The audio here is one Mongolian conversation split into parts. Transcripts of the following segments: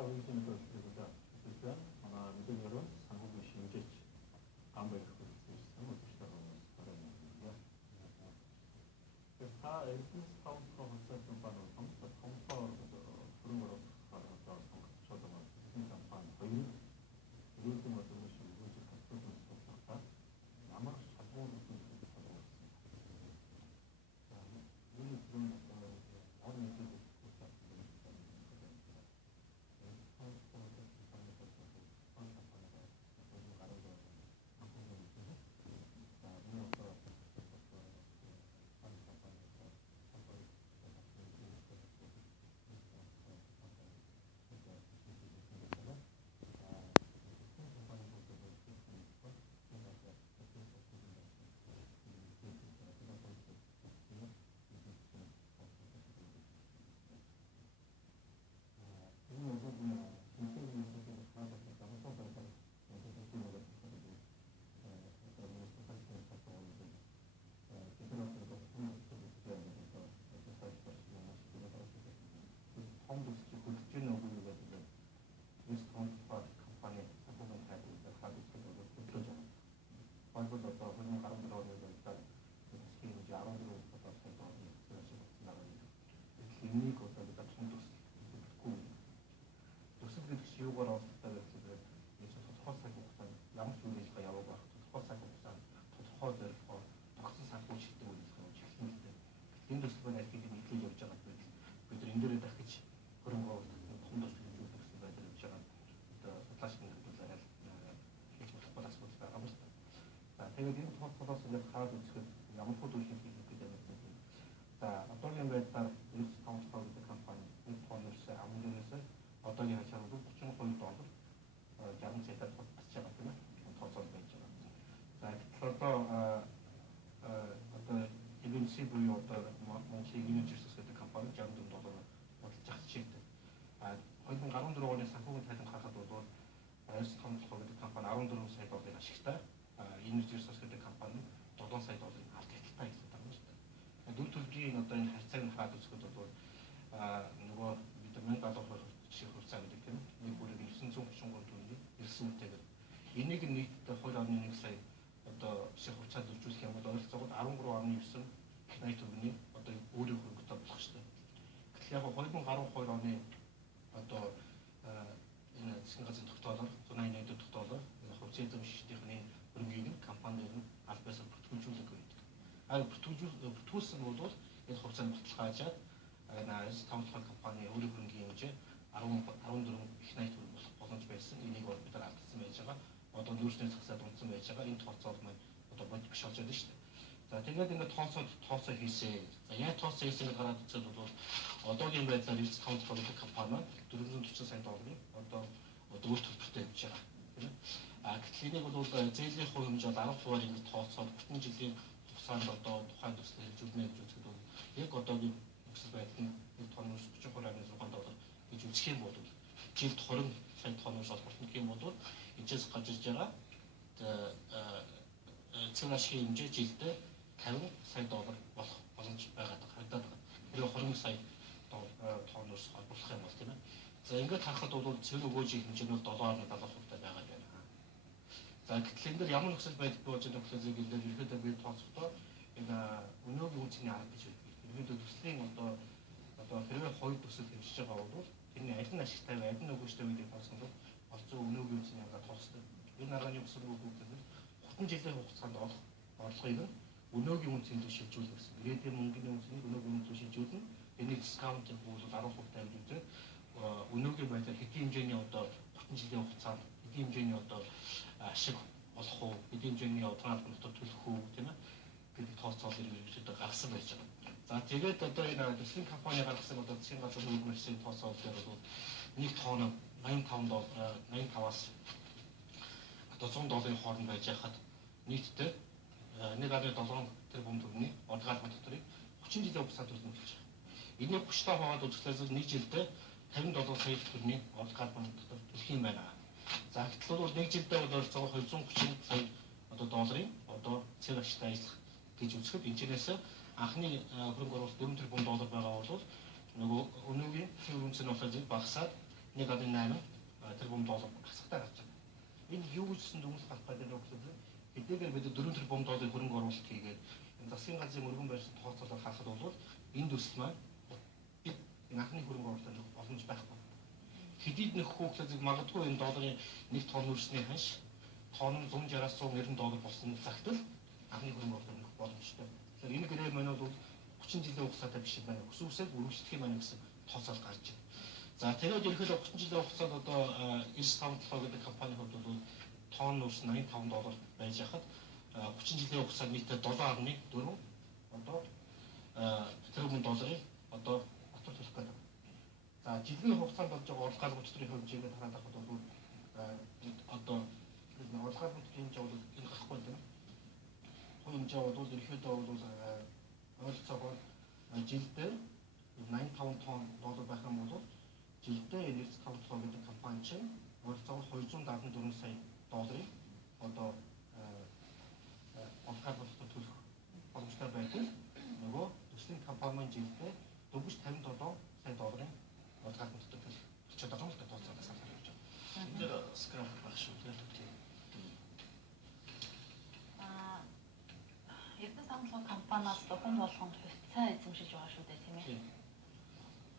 의견을 드리고자 일단 미등여론 상국의 심재치 안배를 그리스는 어떠시다고 바랍니다. 다 엘픈 카운터 활성 평가는 카운터 그런 거로 저도 생각한 거의 이런 좀 어떤 것이 이제 각종 다 아마 자동으로 좀 하고 있습니다. 우리 지금 다른 얘기도 대외적인 토마토를 가도 양포도 시키기 때문에 자 어떤 점에 따라 뉴스 카운트하고 컴퍼니 인터넷에 아무데서 어떤 하셔도 좀 포인트도 양체가 더 시작하면 더 선배죠. 자 그래서 어떤 이런 시부의 어떤 뭐 책임을 질 수 있을 컴퍼니 장도 더 자칫 거기서 가론 들어오는 상품을 대상 가서도 뉴스 카운트하고 컴퍼니 아론 들어오는 사이트가 되나 식다 이미지를 썼을 때 간판은 도던 사이트들이 아르테키타 있었다는 것이다. 눈틀기 어떤 할생 하나도 쓰고도 누가 믿으면 가서 시골사람이 되면 이 고르기 순종 중공도니 일승 때는 이니기 니트 호라는 사이 어떤 시골차도 주시게 하고 어디서 아롱으로 하는 일승 나이트분이 어떤 오류부터 붙이다. 그래서 거기서 가로 호라는 어떤 이는 생각은 독도다 도나이네도 독도다 호체도 시대에 그런 간판들은 앞에서 붙어주는 거예요. 붙어서 모두 법상 붙여가자. 나 스타운트 간판에 우리 그런 게 이제 아론들은 히나이트로 벗은 집에 쓴 이거 일단 앞에서 제가 어떤 뉴스에 작사도 좀 제가 인터넷으로만 어떤 뭐 비셔져도 시대. 자, 되게 토서 히세. 예, 토서 히세를 가라앉혀도 어떻게 매달 리스카운트 간판은 두루두루 투자사이트들이 어떤 노트 붙여 клиникуд зээлийн хувь хэмжээ дарга хуваарийг тооцоод бүтэн жилийн хугацаанд одоо тухайн төсөл хэлжүүлнэ гэж үзэхэд бол яг одоогийн нөхцөл байдал нь 1.33%-аар гэж үзэх юм бол жилд 20 сая тонноос олбортно гэх юм бол эцэс гарч ирж байгаа цэвэр ашигын хэмжээ жилдээ 50 сая доллар болох боломж байгаад харагдаад байна. Тэр 20 сая тонноос олборлох юм бол тийм ээ. За ингээд харахад бол цэвэр өгөөжийн хэмжээ нь 7.70% байгаад байна. За гэтэл энэ ямар нөхцөл байдал болж байгаа нөхцөлийг илэр ихэд би тооцохдоо энэ өнөөгийн үнцний арга гэж байдаг. Ерөнхийдөө төслийн одоо хэрвээ хоёр төсөл хэмжиж байгаа бол тэрний аль нь ашигтай вэ, аль нь өгөөжтэй вэ гэдэг тооцоход олцоо өнөөгийн үнцний арга тооцдог. Энэ арганы өсвөр бүгдээр хутан жилийн хугацаанд орлогыг өнөөгийн үнцийн төв шилжүүлэх гэсэн. Ирээдүйн мөнгөний үнцнийг өнөөгийн үнцээр шилжүүлнэ. Энийг дискаунтын бол 10% тавьж үзээд өнөөгийн байдлаар хэдийн хэмжээний одоо хутан жилийн хугацаанд хэдийн хэмжээний одоо ашиг олох уу, хэдийн хэмжээний транспорт дотор төлөх үү тийм ээ гэдэг тооцоол ерөнхийдөө гаргасан байж байгаа. За тэгээд одоо энэ төслийн компани гаргасан одоо засгийн газар хөрөнгөний тооцоол дээр бол нэг тонн $85-аас одоо $100 хооронд байж хахад нийтдээ 1.7 тэрбум төгрөгийн одгаалбан доторыг 30 жилийн хугацаанд төлнө гэж байна. Энийг хүчтэй хаваад үзэхлээр нэг жилдээ 57 сая төгрөгийн одгаалбан дотор төлөх юм байна. За гэтэл бол нэг жилдээ бол 230 сая одоо долларын одоо цэвэр ашигтай ажиллах гэж үзэхэд энэчнээс анхны хөрөнгө оруулалт $4 тэрбум байгаа бол нөгөө өнөөгийн цэвэр үнц нь болохоор багасаад 1.8 тэрбум доллар хасагтай гарч байгаа. Энэ юу гэжсэн дүнс гарах гэдэг нь гэхээр хэдийгээр бид 4 тэрбум долларын хөрөнгө оруулалт хийгээд энэ засгийн газрын мөргөн байршил тооцоолоод харахад бол энэ төсөл маань бид анхны хөрөнгө оруулалт боломж байхгүй. Хэдийд нөхөх хүүхдэд магадгүй энэ долларын 1 тонн өрсний ханш тонн 160-аас 190 доллар болсон цагт л анхны хөрөнгө оруулалт нөхөх боломжтой. Тэгэхээр энэ гэрээ маань бол 30 жилийн хугацаатай биш юм байна. Өсвөсөд үргэлжлэх юм байна гэсэн тооцоол гарч байна. За тэгээд ерөнхийдөө 30 жилийн хугацаанд одоо 95 гэдэг компани хувьд бол тонн өрс 85 доллар байж хахад 30 жилийн хугацаанд нийтдээ 7.4 одоо тэрбум долларын одоо батар төлөх гэдэг. За жилийн хугацаанд болж байгаа орлогын хөтөлбөрийн хэмжээгээ хараад байхад бол одоо орлогын хөтөлбөрийн хэмжээ бол энэ гарахгүй байна. Хэмжээ бол ерөнхийдөө бол ойролцоогоор жилдээ 85 тонн доллар байх юм бол жилдээ Energy Company гэдэг компани чинь ойролцоогоор 274 сая долларын одоо орлогын төлөх боломжтой байдаг. Нөгөө төслийн компани жилдээ дөнгөж 57 сая долларын орлогын төлөх болчиход байгаа юм л тооцоолж санаа явж байгаа. Энэ дээр скрап байх шүү дээ. Эрдэнэ санхүү компаниас дохин болгонд хувьцаа эзэмшиж байгаа шүү дээ, тийм ээ.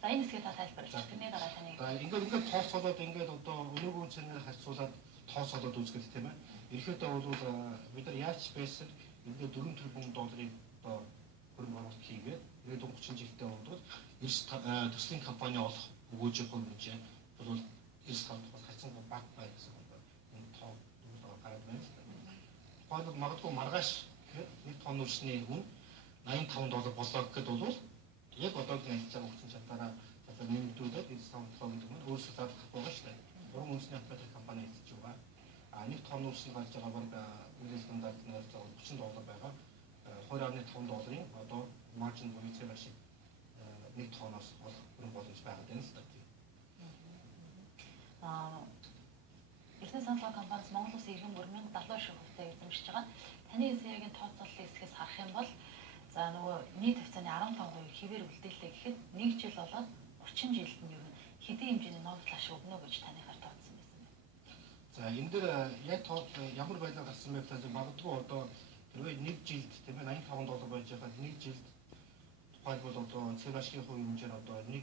За энэ хэсгээ та тайлбарлаж тэрний дараа таны. За ингээд тооцоолоод ингээд одоо өнөөгийн цэнээр харьцуулаад тооцоолоод үзэхэд тийм ээ. Ерөнхийдөө бол бид нар яаж байсан ингээд 4 тэрбум долларын одоо хөрөнгө оруулалт хийгээд ингээд 30 жилдээ бол төслийн компани олох өгөөжийн хувь хэмжээ бол 95-аас харьцангуй бага байх гэсэн энэ тоо гараад байна. Тухайлбал магадгүй маргааш нэг тонн өрсний хүн 85 доллар болоо гэхэд бол яг одоогийн ажиллаж байгаа хүчин чадвараа нэмэгдүүлээд энэ санхүү гэдэг нь өөрсдөө задлах байгаа шүү дээ. Уран үндэсний албаны компани эзэж байгаа. Нэг тонн өрсөнд гарч байгаа баг инглиш стандартын ойролцоогоор 30 доллар байгаа. 2.5 долларын одоо маржин буюу цэвэр шиг нэг тонноос олох боломж байгаа юм л да. Эрдэнэ санхүү компаниас Монгол Улсын иргэн бүр 1070 шиг хувьцаа эзэмшиж байгаа. Таны саягийн тооцооллын хэсгээс харах юм бол за нөгөө нийт хувьцааны 15% хэвээр үлдээлтэй гэхэд 1 жил болоод 30 жилд нь юу хэдийн хэмжээний ногдлаш өгнө гэж таныхаар тооцсон байсан бэ? За энэ дээр яг ямар байдлаар гарсан бэ гэхээр магадгүй одоо хэрвээ 1 жилд тийм ээ 85 доллар байж байхад 1 жилд тухайлбал одоо цэвэшгийн хувь хэмжээр одоо 1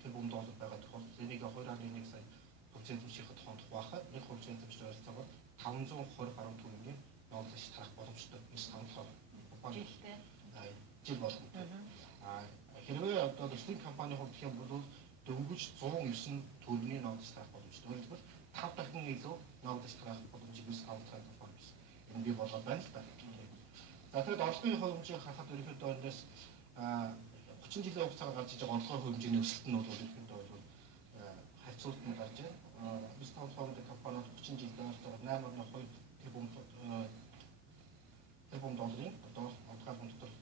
тэрбум доллар байгаа тохиол энийг 2.1 сая процент хэмжээхэд хонох байхад 1% хэмжээр ойролцоогоор 520 гаруй төгрөгийн ногдлаш тарах боломжтой биш санхүү компани жил болно. Хэрвээ одоо төслийн компани хувьд гэх юм бол дөнгөж 109 төгрөгийн ногдлаш тарах боломжтой. Өөрөлдвөл 5 дахин илүү ногдлаш тарах боломжийг бис авах боломж. Энэ бий болгоод байна л да. За тэгээд орлогын хувь хэмжээг харахад ерөнхийдөө эндээс 30 жилийн хугацаагаар гарч иж байгаа орлогын хувь хэмжээний өсөлт нь бол ерөнхийдөө бол харьцуулт нь гарч байна. Бис тавханд компаниуд 30 жилдээ ойролцоогоор 8.2 тэрбум долларын одоо орлогын дотор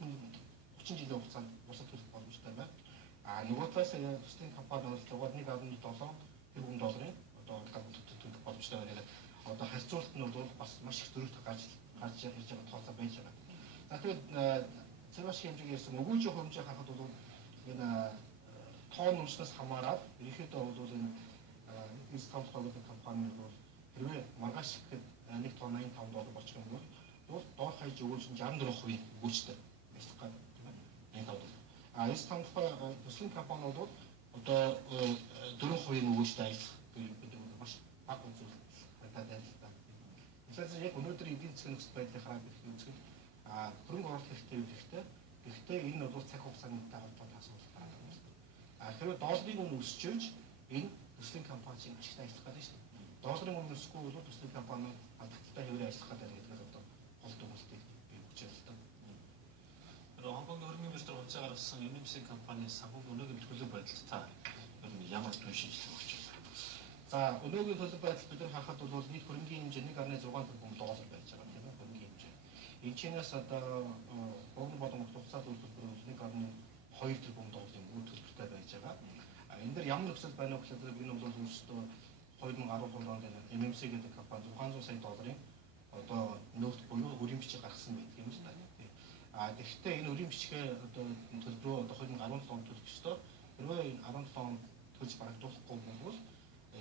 30 жилийн хугацаанд бусад төлөх боломжтой байна. Нөгөө талаас төслийн компани ойролцоогоор 1.7 тэрбум долларын одоо орлогын дотор төлөх боломжтой байна. Одоо харьцуулт нь бол бас маш их зөрүүтэй гарч ирж байгаа тооцоо байж байгаа. За тэгээд цэвэш хэмжээг ярьсан өгөөжийн хэмжээ харахад бол энэ тоон өрснөөс хамаарат ерөнхийдөө бол энэ дискаунт гэдэг компани бол хэрвээ маргааш гэхэд 1 тонн 85 доллар болчих юм бол доорх хаяж өгөөж 64% өгөөжтэй байх гэдэг тийм ээ. Энэ бол төслийн компани бол одоо 4% өгөөжтэй ажиллах гэдэг нь маш бага үзүүл харагдаад байна л да. Тэгэхээр яг өнөөдөр эдийн засгийн нөхцөл байдлыг хараад үзэхэд хөрөнгө оруулалт хэрэгтэй. Гэхдээ энэ бол цаг хугацаатай холбоотой асуудал гараад байна. Хэрвээ долларын үнэ өсөж иж энэ төслийн компани ашигтай ажиллах гэдэг шүү дээ. Долларын үнэ өсөхгүй бол төслийн компани алдагтай хэвээр ажиллах гэдэг нь одоо гол дүгнэлтийг бий болгож байна. Хонконгийн хөрөнгөний биржээр хувьцаа гаргасан MMC компани санхүүгийн өнөөгийн төлөв байдал та ямар түн шинжилгээ өгч байна? За өнөөгийн төлөв байдал бид нар харахад бол нийт хөрөнгөний хэмжээ 1.6 тэрбум доллар байж байгаа тийм ээ хөрөнгөний хэмжээ. Энэ чинээс одоо богино боломжтой хугацаанд төлбөр 1.2 тэрбум долларын үр төлбөртэй байж байгаа. Энэ дэр ямар нөхцөл байна вэ гэхээр энэ бол өөрсдөө 2012 онд MMC гэдэг компани 600 сая долларын одоо нөхд буюу өрийн бичиг гаргасан байдаг юм л да. Тэгэхдээ энэ өрийн бичгээ одоо төлбөрөө одоо 2017 онд төлөх ёстой. Хэрвээ 17 онд төлж барагдуулахгүй бол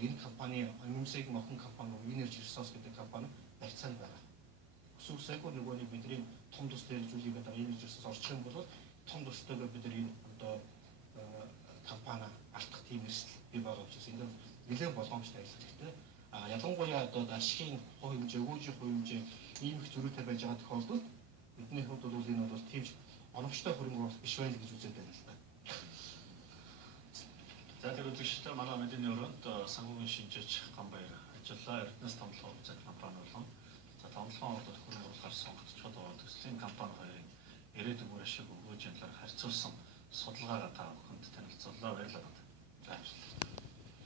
энэ компани MMC-ийн охин компани Energy Resource гэдэг компани барьцаанд байгаа. Үсвсэйг нөгөө нэг бидний том тус дээржүүлэх гэдэг Energy Resource орчих юм бол том тустайгаа бид нар энэ одоо компани алдах тийм эрсдэл бий байгаа учраас энэ нэлээд болгоомжтой ажиллах хэрэгтэй. Ялангуяа одоо ашигын хувь хэмжээ, өгөөжийн хувь хэмжээ ийм их зөрүүтэй байж байгаа тохиолдолд бидний хувьд бол энэ бол тийм оновчтой хөрөнгө оруулалт биш байх гэж үзээд байна л да. За тэр үзэгчтэй манай мэдээний өрөөнд санхүүгийн шинжээч Ганбаяр ажиллаа. Эрдэнэс томлогоо үзэх компани болон за томлогоо оруулалт хөрөнгө оруулахаар сонгогдчиход байгаа төслийн компани хоёрын ирээдүйн үр ашиг өгөөжийн талаар харьцуулсан судалгаагаа та бүхэнд танилцууллаа. Баярлалаа. За.